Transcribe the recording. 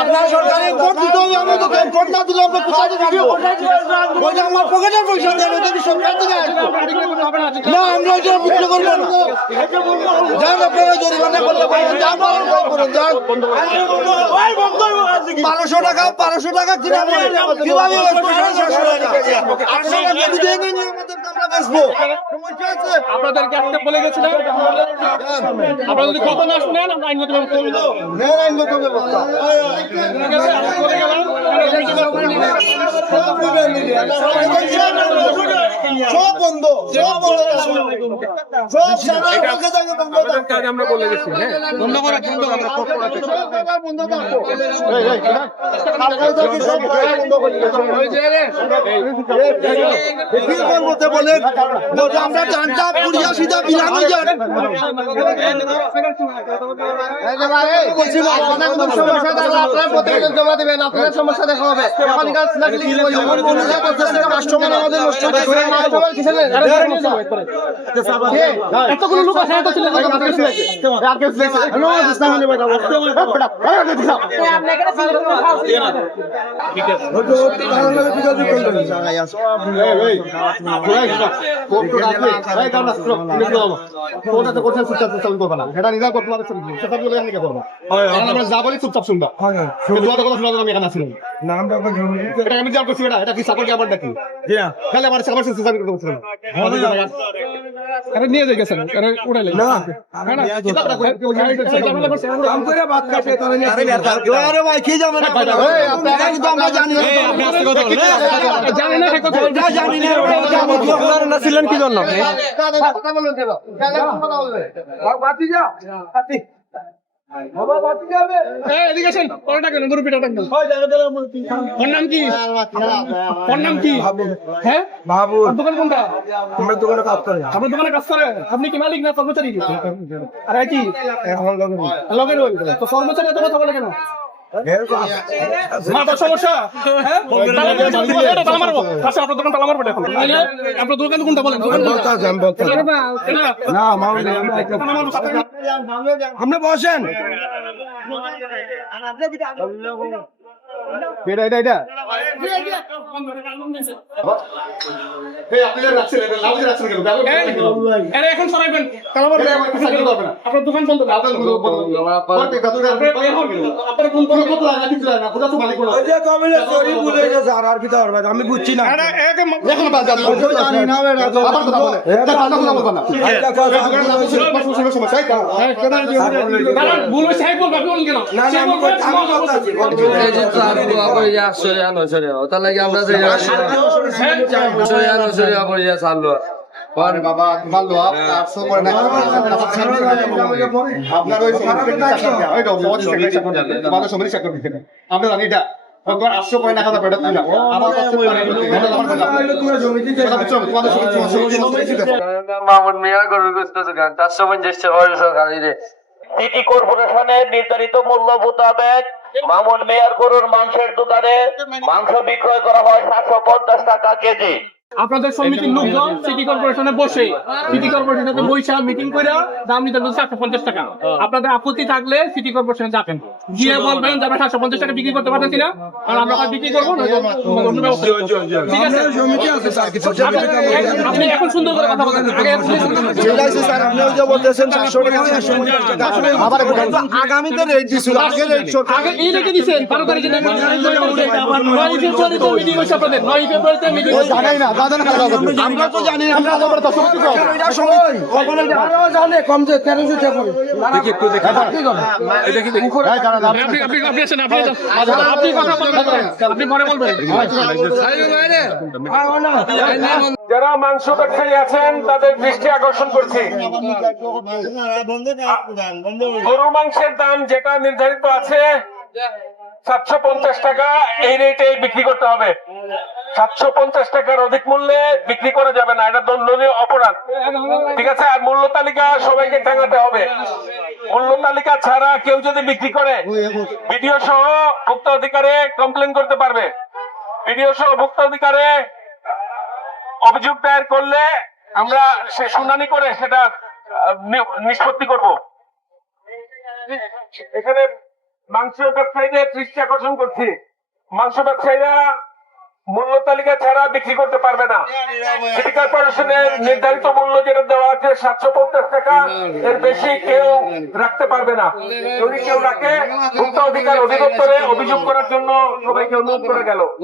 আপনার সরকারি ভোট দিতে হবে আমি তো ভোট না দিলে আমরা কোথায় দিব ওইটা আমার পকেটের পয়সা দেন ওটা কি সরকার থেকে না আমরা এটা বিক্রি করব না। যান আপনারা জরিমানা করলে বলেন যান পালন করুন যান। বারোশো টাকা বারোশো টাকা কীভাবে কীভাবে আটশো টাকা দিতে নিয়ে আছে আপনাদেরকে একটা বলে গেছিলাম আপনারা যদি কথা না শুনেন আমরা আইনগত ব্যবস্থা আইনগত ব্যবস্থা। সব বন্ধ সব বন্ধ সব সারা আমাকে বন্ধ কাজ আমরা বলে গেছি হ্যাঁ বন্ধ করা বন্ধ করা সব বন্ধ থাকব আমরা সিধা হয়ে যান আপনার সমস্যা থাকলে আপনারা প্রতিবেদন জমা দিবেন, আপনার সমস্যা দেখা হবে। এখনকার আমাদের নষ্ট এতগুলো লোক আছে এত ছেলে চুপচাপ চুপচাপ করবা না। এটা নিজের করতে পারবে, চুপচাপ করলে এখানে কে যা কথা আমি এখানে আসিনি। এটা আমি যা করছি এটা, এটা কি সাপোর্ট আবার নাকি? তাহলে আমার আমার সাথে সুসাইড করতে বলছিলাম। আমাদের আরে নিয়ে যাই গেছেন আরে উড়াইলে না না। চিন্তা করা করে আরে ভাই, কি যাবে না? এই, আপনারা কিন্তু আমরা জানি। না। জানি না এই কথা এটা জানি না, ওটা আমি ছিলেন কি জন্য? কথা বলুন কেন? কথা বলবে? এই এদিকে আসেন হ্যাঁ আপনি কি মালিক না কর্মচারী? আরে কি? লগের ওই তো কর্মচারী এত কথা বলে কেন? মাথার সমস্যা হ্যাঁ আচ্ছা আপনার দোকান তালা মারবো এখন আপনার দোকান কোনটা বলেন আপনি বসেন এটা এটা এটা এখন সরাইবেন আপনার দোকান বন্ধ আমি বুঝছি না ভুল হয়েছে না না যে দোয়া করি যে আসলে আনো সরে আনো তাহলে কি আমরা যে সরে আনো সরে আনো করি সারলো বাবা ভালো আপনার আটশো করে না আপনার ওই ওই তো বহুত সেক্রেটারি করতে ভালো সময় চেক করতে আমরা জানি এটা আটশো করে না খাতা পেটা তুই আমার তোমাদের মামুন মিয়া গরু করতেছে গান চারশো পঞ্চাশ টাকা সিটি কর্পোরেশনের নির্ধারিত মূল্য মোতাবেক মামুন মেয়ার গরুর মাংসের দোকানে মাংস বিক্রয় করা হয় সাতশো পঞ্চাশ টাকা কেজি। আপনাদের সমিতির লোকজন সিটি কর্পোরেশনে বসে, সিটি কর্পোরেশনে বৈশা মিটিং করে দাম নিতে চারশো পঞ্চাশ টাকা। আপনাদের আপত্তি থাকলে সিটি কর্পোরেশনে যাবেন। গিয়ে বলবেন যে আমরা সাতশো পঞ্চাশ টাকা বিক্রি করতে পারতেছি না আর আমরা বিক্রি করব না অন্য ব্যবস্থা করব। ঠিক আছে? আপনি- আপনি এখন সুন্দর করে কথা বলেন। আগে আপনি সুন্দর করে- ঠিক আছে স্যার, আপনি ওই যে বলতেছেন 700 টাকা, 750 টাকা। আবার বলুন, আগামীতে রেট দিছিল আজকে রেট সরকার আগে এই রেখে দিচ্ছেন বারো তারিখে নয় ফেব্রুয়ারিতে মিটিং হয়েছে আপনাদের। নয় ফেব্রুয়ারিতে মিটিং ওই জানাই না দাদা না খারাপ হবে। আমরা তো জানি না। আমরা আবার দশ মিনিট কম। এটা সময়। ওখানে যারা জানে কম যে 1300 টাকা করে। দেখি একটু দেখি। কি করে? এটা কি দেখি। আপনি আপনি আপনি আসেন আপনি আপনি কথা বলবেন। আপনি পরে বলবেন। যারা মাংস ব্যবসায়ী আছেন তাদের দৃষ্টি আকর্ষণ করছি। গরু মাংসের দাম যেটা নির্ধারিত আছে সাতশো পঞ্চাশ টাকা এই রেটে বিক্রি করতে হবে। সাতশো পঞ্চাশ টাকার অধিক মূল্যে বিক্রি করা যাবে না, এটা দণ্ডনীয় অপরাধ। ঠিক আছে? আর মূল্য তালিকা সবাইকে টাঙাতে হবে। মূল্য তালিকা ছাড়া কেউ যদি বিক্রি করে ভিডিও সহ ভোক্তা অধিকারে কমপ্লেন করতে পারবে। ভিডিও সহ ভোক্তা অধিকারে অভিযোগ দায়ের করলে আমরা সে শুনানি করে সেটা নিষ্পত্তি করব। এখানে মাংস ব্যবসায়ীদের দৃষ্টি আকর্ষণ করছি। মাংস ব্যবসায়ীরা মূল্য তালিকা ছাড়া বিক্রি করতে পারবে না। সিটি কর্পোরেশনের নির্ধারিত মূল্য যেটা দেওয়া আছে, সাতশো পঞ্চাশ টাকা, এর বেশি কেউ রাখতে পারবে না। যদি কেউ রাখে, ভোক্তা অধিকার অধিদপ্তরে অভিযোগ করার জন্য সবাইকে অনুরোধ করে গেল।